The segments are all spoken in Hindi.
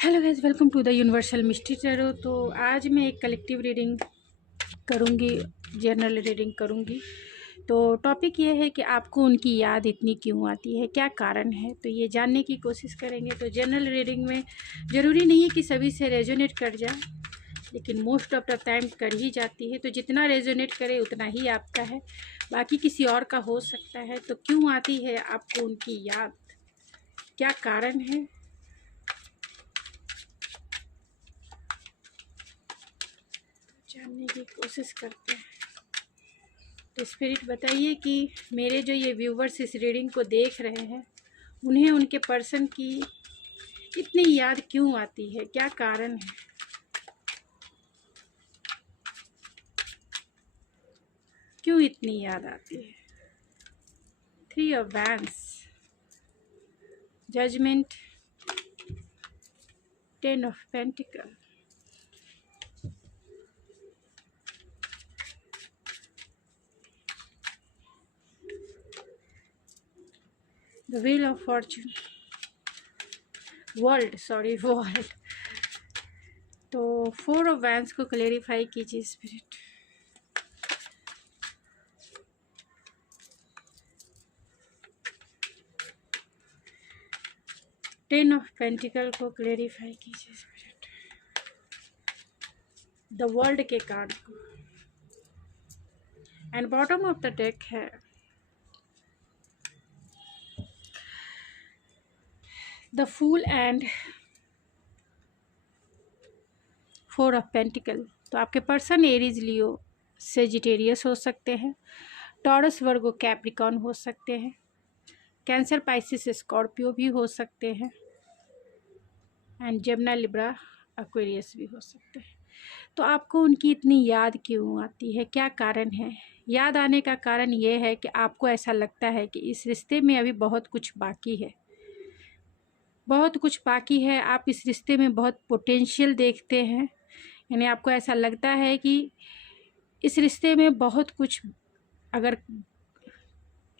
Hello guys, welcome to the universal mystery tarot. तो आज मैं एक कलेक्टिव रीडिंग करूंगी, जनरल रीडिंग करूंगी। तो टॉपिक ये है कि आपको उनकी याद इतनी क्यों आती है, क्या कारण है, तो ये जानने की कोशिश करेंगे। तो जनरल रीडिंग में ज़रूरी नहीं है कि सभी से रेजोनेट कर जाए, लेकिन मोस्ट ऑफ द टाइम कर ही जाती है। तो जितना रेजोनेट करे उतना ही आपका है, बाकी किसी और का हो सकता है। तो क्यों आती है आपको उनकी याद, क्या कारण है, जानने की कोशिश करते हैं। तो स्पिरिट बताइए कि मेरे जो ये व्यूवर्स इस रीडिंग को देख रहे हैं, उन्हें उनके पर्सन की इतनी याद क्यों आती है, क्या कारण है, क्यों इतनी याद आती है। 3 of wands, judgement, 10 of pentacle, the wheel of fortune, world. तो 4 ऑफ वैंड्स को क्लेरिफाई कीजिए स्पिरिट। टेन ऑफ पेंटिकल को क्लेरिफाई कीजिए स्पिरिट। द वर्ल्ड के कार्ड को, and bottom of the deck है the fool and 4 of pentacle. तो आपके पर्सन एरीज, लियो, सेजिटेरियस हो सकते हैं, टॉरस, वर्गो, कैप्रिकॉन हो सकते हैं, कैंसर, पाइसिस, स्कॉर्पियो भी हो सकते हैं, एंड जेमिनी, लिब्रा, एक्वेरियस भी हो सकते हैं। तो आपको उनकी इतनी याद क्यों आती है, क्या कारण है। याद आने का कारण ये है कि आपको ऐसा लगता है कि इस रिश्ते में अभी बहुत कुछ बाकी है, बहुत कुछ बाकी है। आप इस रिश्ते में बहुत पोटेंशियल देखते हैं, यानी आपको ऐसा लगता है कि इस रिश्ते में बहुत कुछ, अगर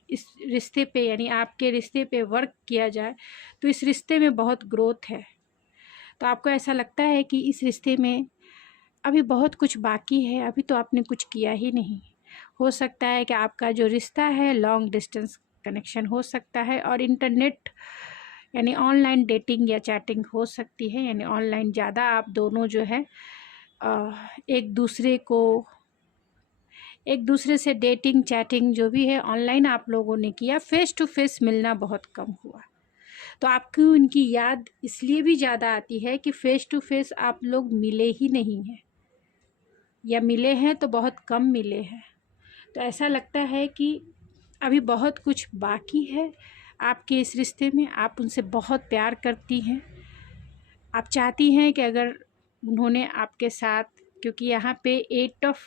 इस रिश्ते पे यानी आपके रिश्ते पे वर्क किया जाए तो इस रिश्ते में बहुत ग्रोथ है। तो आपको ऐसा लगता है कि इस रिश्ते में अभी बहुत कुछ बाकी है, अभी तो आपने कुछ किया ही नहीं। हो सकता है कि आपका जो रिश्ता है लॉन्ग डिस्टेंस कनेक्शन हो सकता है, और इंटरनेट यानी ऑनलाइन डेटिंग या चैटिंग हो सकती है, यानी ऑनलाइन ज़्यादा आप दोनों जो है एक दूसरे से डेटिंग चैटिंग जो भी है ऑनलाइन आप लोगों ने किया, फेस टू फेस मिलना बहुत कम हुआ। तो आपको उनकी याद इसलिए भी ज़्यादा आती है कि फेस टू फेस आप लोग मिले ही नहीं हैं, या मिले हैं तो बहुत कम मिले हैं। तो ऐसा लगता है कि अभी बहुत कुछ बाकी है आपके इस रिश्ते में। आप उनसे बहुत प्यार करती हैं, आप चाहती हैं कि अगर उन्होंने आपके साथ, क्योंकि यहाँ पे 8 ऑफ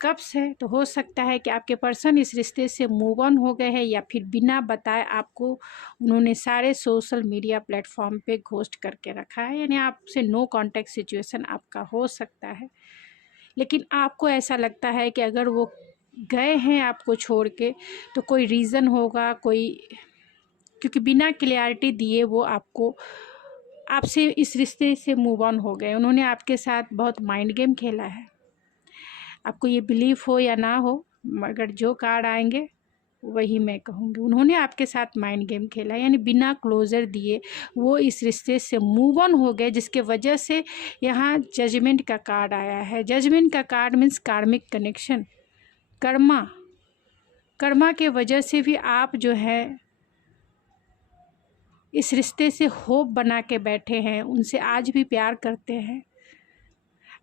कप्स है, तो हो सकता है कि आपके पर्सन इस रिश्ते से मूव ऑन हो गए हैं, या फिर बिना बताए आपको उन्होंने सारे सोशल मीडिया प्लेटफॉर्म पे घोस्ट करके रखा है, यानी आपसे नो कांटेक्ट सिचुएशन आपका हो सकता है। लेकिन आपको ऐसा लगता है कि अगर वो गए हैं आपको छोड़ के तो कोई रीज़न होगा, कोई, क्योंकि बिना क्लियरिटी दिए वो आपको, आपसे इस रिश्ते से मूव ऑन हो गए। उन्होंने आपके साथ बहुत माइंड गेम खेला है, आपको ये बिलीफ हो या ना हो, मगर जो कार्ड आएंगे वही मैं कहूँगी। उन्होंने आपके साथ माइंड गेम खेला, यानी बिना क्लोजर दिए वो इस रिश्ते से मूव ऑन हो गए, जिसके वजह से यहाँ जजमेंट का कार्ड आया है। जजमेंट का card means karmic connection, Karma के वजह से भी आप जो है इस रिश्ते से होप बना के बैठे हैं, उनसे आज भी प्यार करते हैं,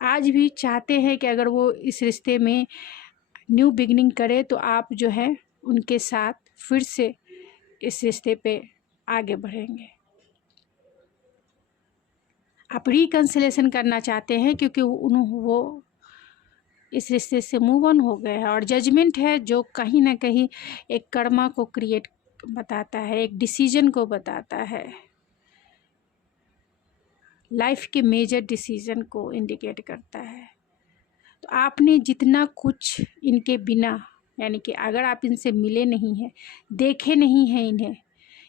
आज भी चाहते हैं कि अगर वो इस रिश्ते में न्यू बिगनिंग करे तो आप जो है उनके साथ फिर से इस रिश्ते पे आगे बढ़ेंगे। आप रिकन्सिलेशन करना चाहते हैं क्योंकि वो इस रिश्ते से मूव ऑन हो गए हैं। और जजमेंट है जो कहीं ना कहीं एक कर्मा को क्रिएट बताता है, एक डिसीजन को बताता है, लाइफ के मेजर डिसीजन को इंडिकेट करता है। तो आपने जितना कुछ इनके बिना, यानी कि अगर आप इनसे मिले नहीं हैं, देखे नहीं हैं इन्हें,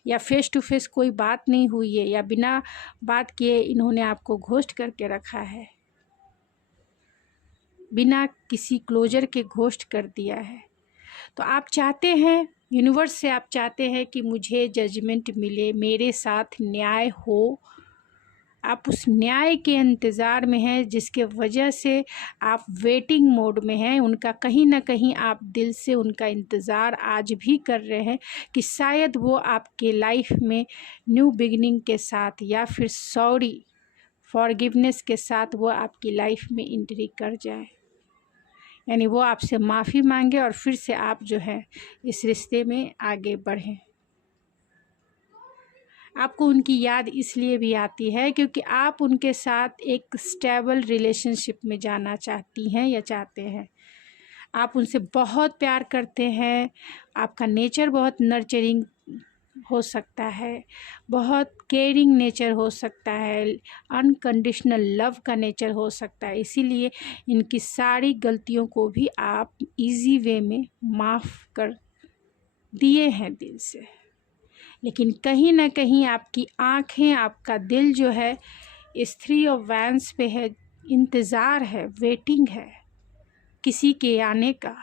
या फेस टू फेस कोई बात नहीं हुई है, या बिना बात किए इन्होंने आपको घोस्ट करके रखा है, बिना किसी क्लोजर के घोस्ट कर दिया है। तो आप चाहते हैं, यूनिवर्स से आप चाहते हैं कि मुझे जजमेंट मिले, मेरे साथ न्याय हो। आप उस न्याय के इंतज़ार में हैं, जिसके वजह से आप वेटिंग मोड में हैं। उनका कहीं ना कहीं आप दिल से उनका इंतज़ार आज भी कर रहे हैं कि शायद वो आपके लाइफ में न्यू बिगिनिंग के साथ या फिर सॉरी फॉरगिवनेस के साथ वो आपकी लाइफ में एंट्री कर जाए, यानी वो आपसे माफ़ी मांगे और फिर से आप जो है इस रिश्ते में आगे बढ़ें। आपको उनकी याद इसलिए भी आती है क्योंकि आप उनके साथ एक स्टेबल रिलेशनशिप में जाना चाहती हैं या चाहते हैं। आप उनसे बहुत प्यार करते हैं, आपका नेचर बहुत नर्चरिंग हो सकता है, बहुत केयरिंग नेचर हो सकता है, अनकंडीशनल लव का नेचर हो सकता है। इसीलिए इनकी सारी गलतियों को भी आप इजी वे में माफ़ कर दिए हैं दिल से। लेकिन कहीं ना कहीं आपकी आँखें, आपका दिल जो है इस 3 ऑफ वैंड्स पे है, इंतज़ार है, वेटिंग है किसी के आने का,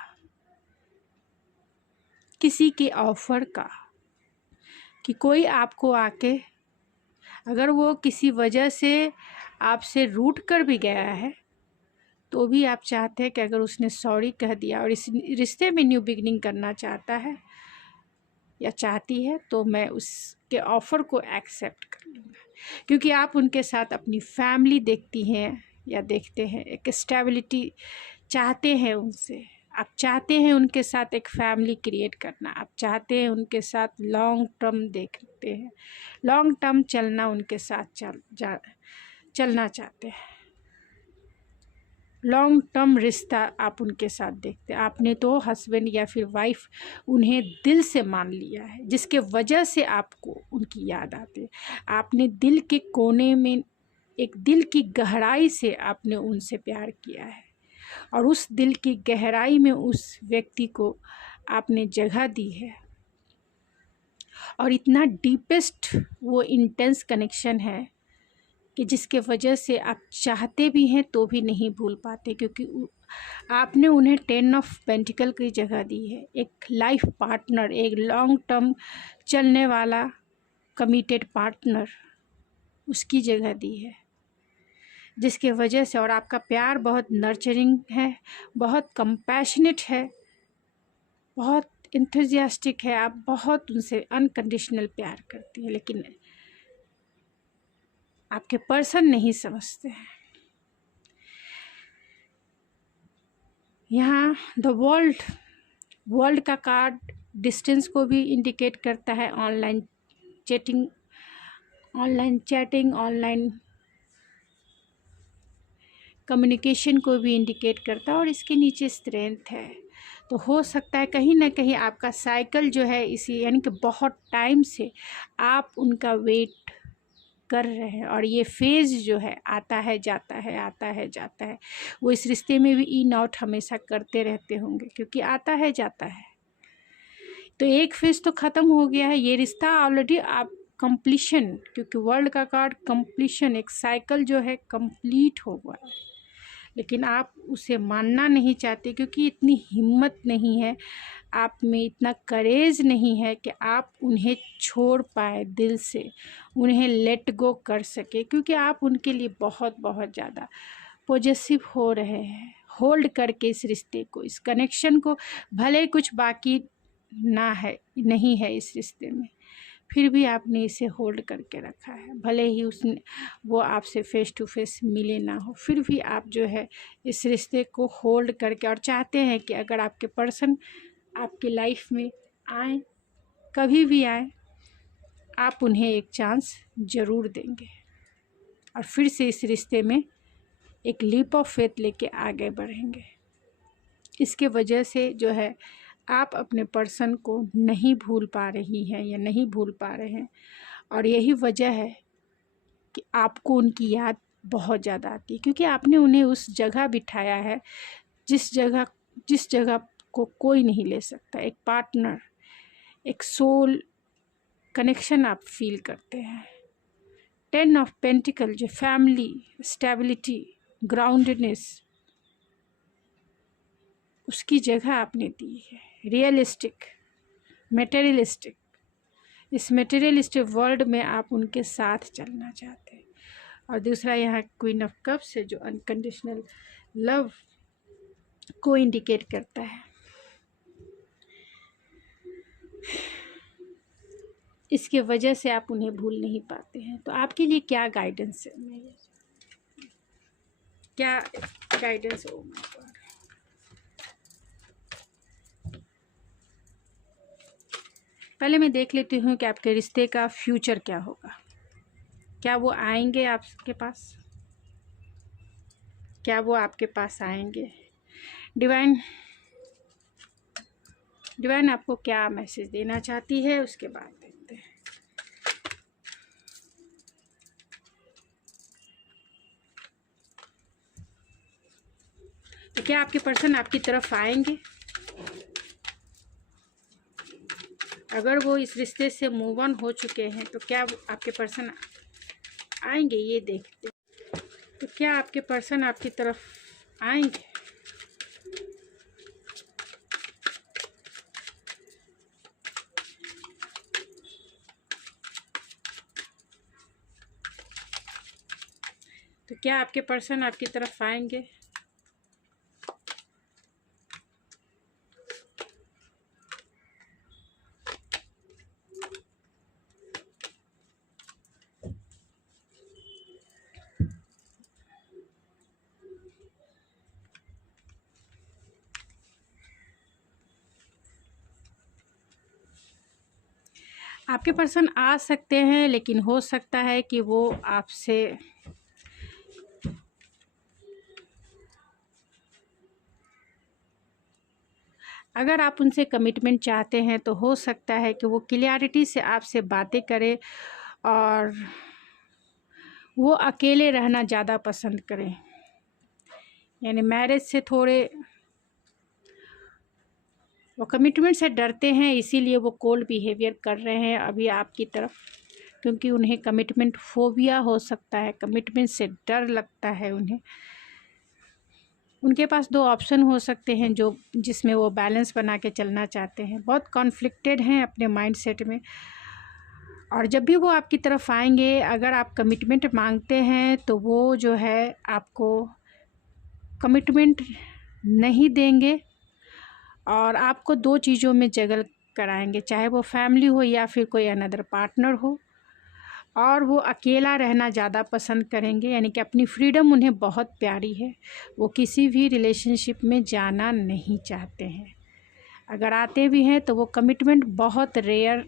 किसी के ऑफ़र का, कि कोई आपको आके, अगर वो किसी वजह से आपसे रूठ कर भी गया है तो भी आप चाहते हैं कि अगर उसने सॉरी कह दिया और इस रिश्ते में न्यू बिगनिंग करना चाहता है या चाहती है, तो मैं उसके ऑफ़र को एक्सेप्ट कर लूँगा। क्योंकि आप उनके साथ अपनी फैमिली देखती हैं या देखते हैं, एक स्टेबिलिटी चाहते हैं उनसे। आप चाहते हैं उनके साथ एक फैमिली क्रिएट करना, आप चाहते हैं उनके साथ लॉन्ग टर्म देखते हैं, लॉन्ग टर्म चलना उनके साथ चलना चाहते हैं, लॉन्ग टर्म रिश्ता आप उनके साथ देखते हैं। आपने तो हस्बैंड या फिर वाइफ उन्हें दिल से मान लिया है, जिसके वजह से आपको उनकी याद आती है। आपने दिल के कोने में, एक दिल की गहराई से आपने उनसे प्यार किया है और उस दिल की गहराई में उस व्यक्ति को आपने जगह दी है और इतना डीपेस्ट वो इंटेंस कनेक्शन है कि जिसके वजह से आप चाहते भी हैं तो भी नहीं भूल पाते, क्योंकि आपने उन्हें 10 ऑफ पेंटिकल की जगह दी है, एक लाइफ पार्टनर, एक लॉन्ग टर्म चलने वाला कमिटेड पार्टनर, उसकी जगह दी है, जिसके वजह से। और आपका प्यार बहुत नर्चरिंग है, बहुत कंपैशनेट है, बहुत इंथुजियास्टिक है, आप बहुत उनसे अनकंडीशनल प्यार करती हैं, लेकिन आपके पर्सन नहीं समझते हैं। यहाँ द वर्ल्ड का कार्ड डिस्टेंस को भी इंडिकेट करता है, ऑनलाइन चैटिंग, ऑनलाइन कम्युनिकेशन को भी इंडिकेट करता है, और इसके नीचे स्ट्रेंथ है। तो हो सकता है कहीं ना कहीं आपका साइकिल जो है इसी, यानी कि बहुत टाइम से आप उनका वेट कर रहे हैं, और ये फेज़ जो है आता है जाता है, आता है जाता है। वो इस रिश्ते में भी इन आउट हमेशा करते रहते होंगे, क्योंकि आता है जाता है। तो एक फेज़ तो ख़त्म हो गया है, ये रिश्ता ऑलरेडी आप कंप्लीशन, क्योंकि वर्ल्ड का कार्ड कंप्लीशन, एक साइकिल जो है कंप्लीट हो गया है, लेकिन आप उसे मानना नहीं चाहते, क्योंकि इतनी हिम्मत नहीं है आप में, इतना करेज नहीं है कि आप उन्हें छोड़ पाए दिल से, उन्हें लेट गो कर सके, क्योंकि आप उनके लिए बहुत बहुत ज़्यादा पॉजेसिव हो रहे हैं, होल्ड करके इस रिश्ते को, इस कनेक्शन को। भले कुछ बाकी ना है, नहीं है इस रिश्ते में, फिर भी आपने इसे होल्ड करके रखा है। भले ही उसने, वो आपसे फेस टू फेस मिले ना हो, फिर भी आप जो है इस रिश्ते को होल्ड करके, और चाहते हैं कि अगर आपके पर्सन आपकी लाइफ में आए, कभी भी आए, आप उन्हें एक चांस ज़रूर देंगे और फिर से इस रिश्ते में एक लीप ऑफ फेथ लेके आगे बढ़ेंगे। इसके वजह से जो है आप अपने पर्सन को नहीं भूल पा रही हैं या नहीं भूल पा रहे हैं, और यही वजह है कि आपको उनकी याद बहुत ज़्यादा आती है, क्योंकि आपने उन्हें उस जगह बिठाया है जिस जगह को कोई नहीं ले सकता। एक पार्टनर, एक सोल कनेक्शन आप फील करते हैं। 10 ऑफ पेंटिकल जो फैमिली, स्टेबिलिटी, ग्राउंडेडनेस, उसकी जगह आपने दी है। रियलिस्टिक, मटेरियलिस्टिक, इस मटेरियलिस्टिक वर्ल्ड में आप उनके साथ चलना चाहते हैं। और दूसरा यहाँ क्वीन ऑफ कप्स है जो अनकंडीशनल लव को इंडिकेट करता है। इसके वजह से आप उन्हें भूल नहीं पाते हैं। तो आपके लिए क्या गाइडेंस है? क्या गाइडेंस हो? पहले मैं देख लेती हूँ कि आपके रिश्ते का फ्यूचर क्या होगा। क्या वो आएंगे आपके पास? क्या वो आपके पास आएंगे? डिवाइन आपको क्या मैसेज देना चाहती है, उसके बाद देखते हैं। तो क्या आपके पर्सन आपकी तरफ आएंगे? अगर वो इस रिश्ते से मूव ऑन हो चुके हैं तो क्या आपके पर्सन आएंगे, ये देखते हैं। तो क्या आपके पर्सन आपकी तरफ आएंगे? तो क्या आपके पर्सन आपकी तरफ आएंगे? आपके पर्सन आ सकते हैं, लेकिन हो सकता है कि वो आपसे अगर आप उनसे कमिटमेंट चाहते हैं तो हो सकता है कि वो क्लियरिटी से आपसे बातें करें और वो अकेले रहना ज़्यादा पसंद करें। यानी मैरिज से थोड़े वो कमिटमेंट से डरते हैं, इसीलिए वो कोल्ड बिहेवियर कर रहे हैं अभी आपकी तरफ, क्योंकि उन्हें कमिटमेंट फोबिया हो सकता है, कमिटमेंट से डर लगता है उन्हें। उनके पास 2 ऑप्शन हो सकते हैं जो जिसमें वो बैलेंस बना के चलना चाहते हैं। बहुत कॉन्फ्लिक्टेड हैं अपने माइंड सेट में। और जब भी वो आपकी तरफ आएंगे, अगर आप कमिटमेंट मांगते हैं तो वो जो है आपको कमिटमेंट नहीं देंगे और आपको 2 चीज़ों में जगल कराएंगे, चाहे वो फैमिली हो या फिर कोई अनदर पार्टनर हो। और वो अकेला रहना ज़्यादा पसंद करेंगे, यानी कि अपनी फ्रीडम उन्हें बहुत प्यारी है। वो किसी भी रिलेशनशिप में जाना नहीं चाहते हैं। अगर आते भी हैं तो वो कमिटमेंट बहुत रेयर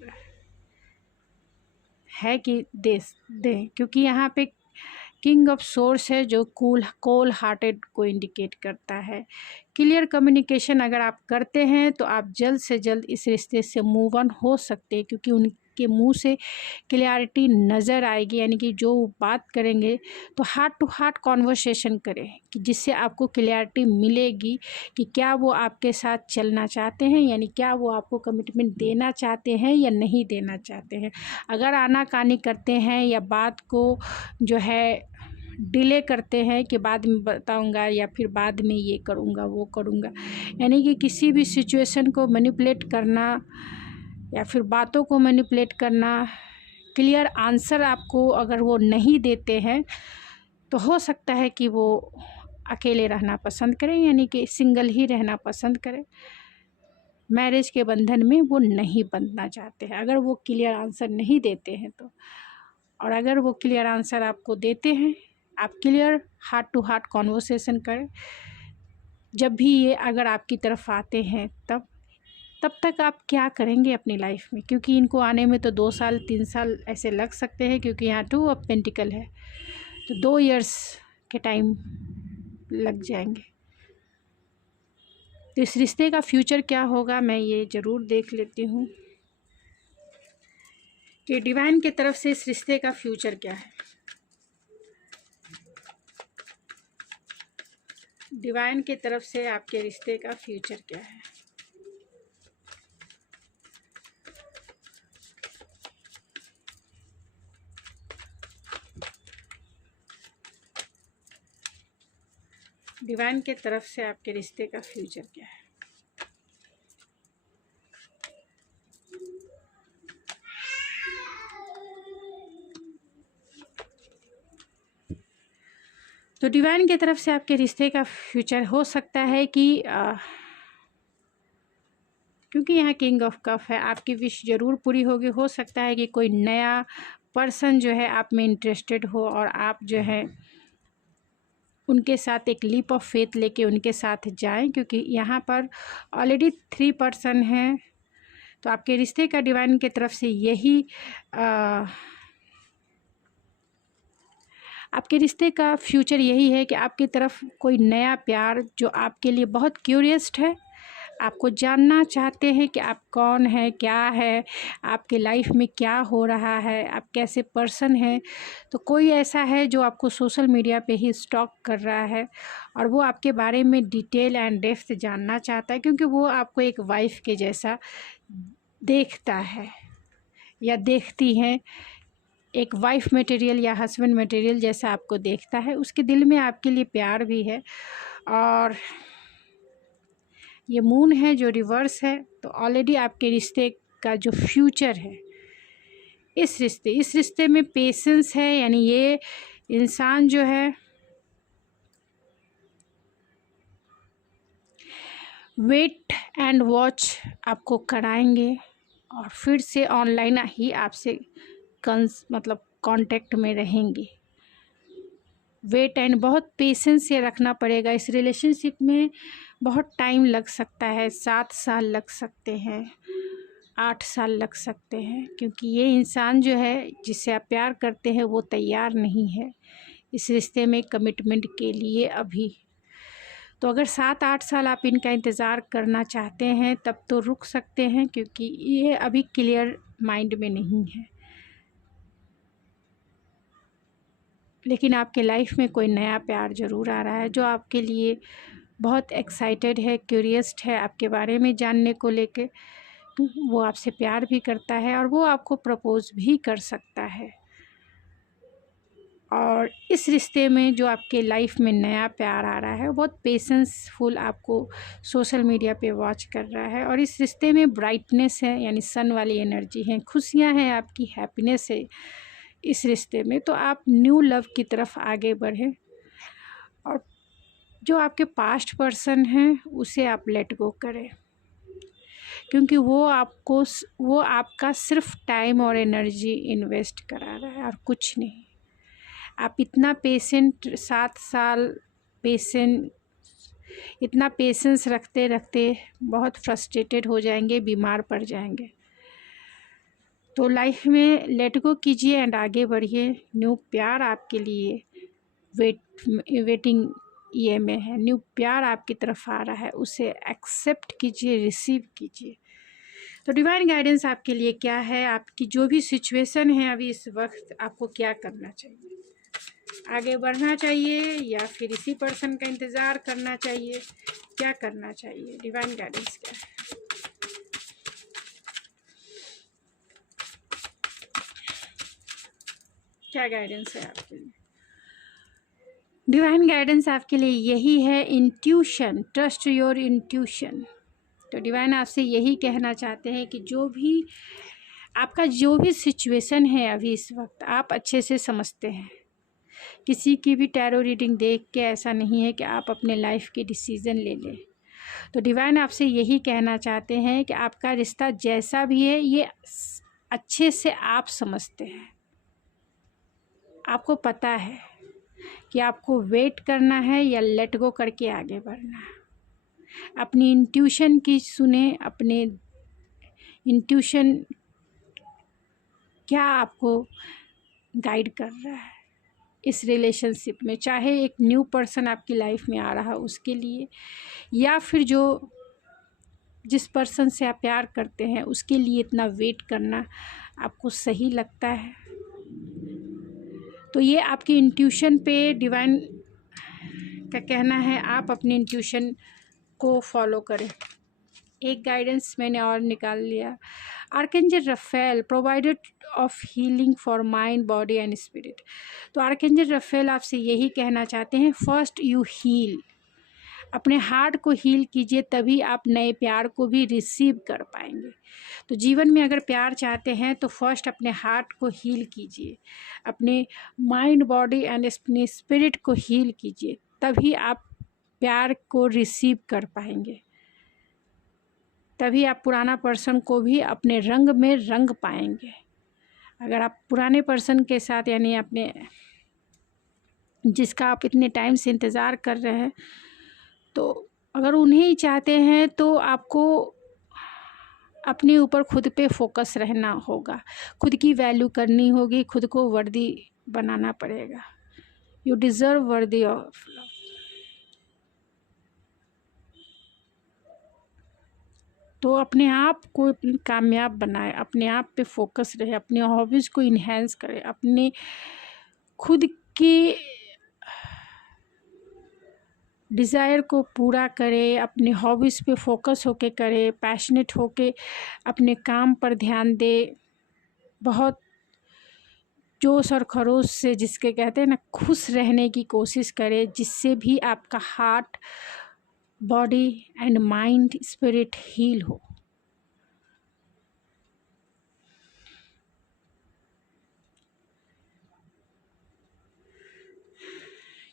है कि दें, क्योंकि यहाँ पे किंग ऑफ सोर्स है जो कोल हार्टेड को इंडिकेट करता है। क्लियर कम्युनिकेशन अगर आप करते हैं तो आप जल्द से जल्द इस रिश्ते से मूव ऑन हो सकते हैं, क्योंकि उनके मुंह से क्लियरिटी नज़र आएगी। यानी कि जो बात करेंगे तो हार्ट टू हार्ट कॉन्वर्सेशन करें कि जिससे आपको क्लियरिटी मिलेगी कि क्या वो आपके साथ चलना चाहते हैं, यानी क्या वो आपको कमिटमेंट देना चाहते हैं या नहीं देना चाहते हैं। अगर आनाकानी करते हैं या बात को जो है डिले करते हैं कि बाद में बताऊंगा या फिर बाद में ये करूंगा वो करूंगा, यानी कि किसी भी सिचुएशन को मैनिपुलेट करना या फिर बातों को मैनिपुलेट करना, क्लियर आंसर आपको अगर वो नहीं देते हैं तो हो सकता है कि वो अकेले रहना पसंद करें, यानी कि सिंगल ही रहना पसंद करें। मैरिज के बंधन में वो नहीं बंधना चाहते हैं अगर वो क्लियर आंसर नहीं देते हैं तो। और अगर वो क्लियर आंसर आपको देते हैं, आप clear heart to heart conversation करें। जब भी ये अगर आपकी तरफ आते हैं तब तक आप क्या करेंगे अपनी लाइफ में, क्योंकि इनको आने में तो 2 साल 3 साल ऐसे लग सकते हैं, क्योंकि यहाँ 2 ऑफ पेंटिकल है तो 2 इयर्स के टाइम लग जाएंगे। तो इस रिश्ते का फ्यूचर क्या होगा मैं ये ज़रूर देख लेती हूँ कि डिवाइन की तरफ से इस रिश्ते का फ्यूचर क्या है। डिवाइन की तरफ से आपके रिश्ते का फ्यूचर क्या है। डिवाइन के तरफ से आपके रिश्ते का फ्यूचर क्या है। तो डिवाइन की तरफ से आपके रिश्ते का फ्यूचर हो सकता है कि क्योंकि यहाँ किंग ऑफ कप है, आपकी विश ज़रूर पूरी होगी। हो सकता है कि कोई नया पर्सन जो है आप में इंटरेस्टेड हो और आप जो है उनके साथ एक लीप ऑफ फेथ लेके उनके साथ जाएं, क्योंकि यहाँ पर ऑलरेडी 3 पर्सन हैं। तो आपके रिश्ते का डिवाइन की तरफ से यही आपके रिश्ते का फ्यूचर यही है कि आपकी तरफ कोई नया प्यार जो आपके लिए बहुत क्यूरियस है, आपको जानना चाहते हैं कि आप कौन हैं, क्या है, आपके लाइफ में क्या हो रहा है, आप कैसे पर्सन हैं। तो कोई ऐसा है जो आपको सोशल मीडिया पे ही स्टॉक कर रहा है और वो आपके बारे में डिटेल एंड डेप्थ जानना चाहता है, क्योंकि वो आपको एक वाइफ के जैसा देखता है या देखती हैं। एक वाइफ मटेरियल या हस्बैंड मटेरियल जैसा आपको देखता है। उसके दिल में आपके लिए प्यार भी है। और ये मून है जो रिवर्स है, तो ऑलरेडी आपके रिश्ते का जो फ्यूचर है, इस रिश्ते में पेशेंस है। यानी ये इंसान जो है वेट एंड वॉच आपको कराएंगे और फिर से ऑनलाइन ही आपसे मतलब कांटेक्ट में रहेंगे। वेट एंड बहुत पेशेंस से रखना पड़ेगा। इस रिलेशनशिप में बहुत टाइम लग सकता है, 7 साल लग सकते हैं, 8 साल लग सकते हैं, क्योंकि ये इंसान जो है जिससे आप प्यार करते हैं वो तैयार नहीं है इस रिश्ते में कमिटमेंट के लिए अभी। तो अगर 7-8 साल आप इनका इंतज़ार करना चाहते हैं तब तो रुक सकते हैं, क्योंकि ये अभी क्लियर माइंड में नहीं है। लेकिन आपके लाइफ में कोई नया प्यार ज़रूर आ रहा है जो आपके लिए बहुत एक्साइटेड है, क्यूरियस है आपके बारे में जानने को लेके। वो आपसे प्यार भी करता है और वो आपको प्रपोज़ भी कर सकता है। और इस रिश्ते में जो आपके लाइफ में नया प्यार आ रहा है वो बहुत पेशेंसफुल आपको सोशल मीडिया पे वॉच कर रहा है। और इस रिश्ते में ब्राइटनेस है, यानी सन वाली एनर्जी है, खुशियाँ हैं, आपकी हैप्पीनेस है इस रिश्ते में। तो आप न्यू लव की तरफ आगे बढ़ें और जो आपके पास्ट पर्सन हैं उसे आप लेट गो करें, क्योंकि वो आपका सिर्फ टाइम और एनर्जी इन्वेस्ट करा रहा है और कुछ नहीं। आप इतना पेशेंट 7 साल इतना पेशेंस रखते रखते बहुत फ्रस्ट्रेटेड हो जाएंगे, बीमार पड़ जाएंगे। तो लाइफ में लेट गो कीजिए एंड आगे बढ़िए। न्यू प्यार आपके लिए वेटिंग ये में है, न्यू प्यार आपकी तरफ आ रहा है, उसे एक्सेप्ट कीजिए, रिसीव कीजिए। तो डिवाइन गाइडेंस आपके लिए क्या है, आपकी जो भी सिचुएशन है अभी इस वक्त, आपको क्या करना चाहिए? आगे बढ़ना चाहिए या फिर इसी पर्सन का इंतज़ार करना चाहिए? क्या करना चाहिए? डिवाइन गाइडेंस क्या है? क्या गाइडेंस है आपके लिए? डिवाइन गाइडेंस आपके लिए यही है, इंट्यूशन, ट्रस्ट योर इंट्यूशन। तो डिवाइन आपसे यही कहना चाहते हैं कि आपका जो भी सिचुएशन है अभी इस वक्त आप अच्छे से समझते हैं। किसी की भी टैरो रीडिंग देख के ऐसा नहीं है कि आप अपने लाइफ के डिसीज़न ले लें। तो डिवाइन आपसे यही कहना चाहते हैं कि आपका रिश्ता जैसा भी है ये अच्छे से आप समझते हैं। आपको पता है कि आपको वेट करना है या लेट गो करके आगे बढ़ना है। अपनी इंट्यूशन की सुने, अपने इंट्यूशन क्या आपको गाइड कर रहा है इस रिलेशनशिप में, चाहे एक न्यू पर्सन आपकी लाइफ में आ रहा उसके लिए, या फिर जिस पर्सन से आप प्यार करते हैं उसके लिए इतना वेट करना आपको सही लगता है। तो ये आपकी इंट्यूशन पे डिवाइन का कहना है, आप अपनी इंट्यूशन को फॉलो करें। एक गाइडेंस मैंने और निकाल लिया, archangel Raphael, provider of healing for mind, body and spirit. तो आर्कएंजल रफेल आपसे यही कहना चाहते हैं, फर्स्ट यू हील, अपने हार्ट को हील कीजिए, तभी आप नए प्यार को भी रिसीव कर पाएंगे। तो जीवन में अगर प्यार चाहते हैं तो फर्स्ट अपने हार्ट को हील कीजिए, अपने माइंड, बॉडी एंड अपने स्पिरिट को हील कीजिए, तभी आप प्यार को रिसीव कर पाएंगे। तभी आप पुराना पर्सन को भी अपने रंग में रंग पाएंगे। अगर आप पुराने पर्सन के साथ, यानी अपने जिसका आप इतने टाइम से इंतज़ार कर रहे हैं, तो अगर उन्हें ही चाहते हैं तो आपको अपने ऊपर खुद पे फोकस रहना होगा, खुद की वैल्यू करनी होगी, खुद को वर्दी बनाना पड़ेगा। You deserve worthy of love. तो अपने आप को कामयाब बनाए, अपने आप पे फोकस रहे, अपने हॉबीज़ को इन्हेंस करे, अपने खुद की डिज़ायर को पूरा करे, अपने हॉबीज़ पे फोकस होके करे, पैशनेट होके अपने काम पर ध्यान दे, बहुत जोश और खरोश से, जिसके कहते हैं ना, खुश रहने की कोशिश करे, जिससे भी आपका heart, body and mind, spirit heal हो।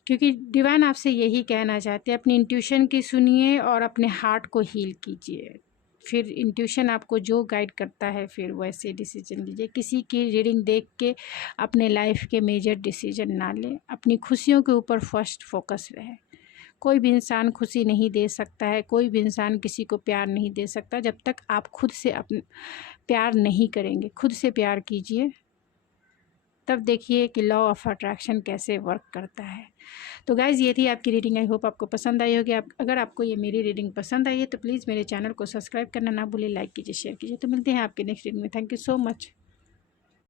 क्योंकि डिवाइन आपसे यही कहना चाहते हैं, अपनी इंट्यूशन की सुनिए और अपने हार्ट को हील कीजिए। फिर इंट्यूशन आपको जो गाइड करता है फिर वैसे डिसीजन लीजिए। किसी की रीडिंग देख के अपने लाइफ के मेजर डिसीजन ना लें। अपनी खुशियों के ऊपर फर्स्ट फोकस रहे। कोई भी इंसान खुशी नहीं दे सकता है, कोई भी इंसान किसी को प्यार नहीं दे सकता जब तक आप खुद से अपना प्यार नहीं करेंगे। खुद से प्यार कीजिए, तब देखिए कि लॉ ऑफ अट्रैक्शन कैसे वर्क करता है। तो गाइज़, ये थी आपकी रीडिंग। आई होप आपको पसंद आई होगी। अगर आपको ये मेरी रीडिंग पसंद आई है तो प्लीज़ मेरे चैनल को सब्सक्राइब करना ना भूलिए, लाइक कीजिए, शेयर कीजिए। तो मिलते हैं आपके नेक्स्ट रीडिंग में। Thank you so much.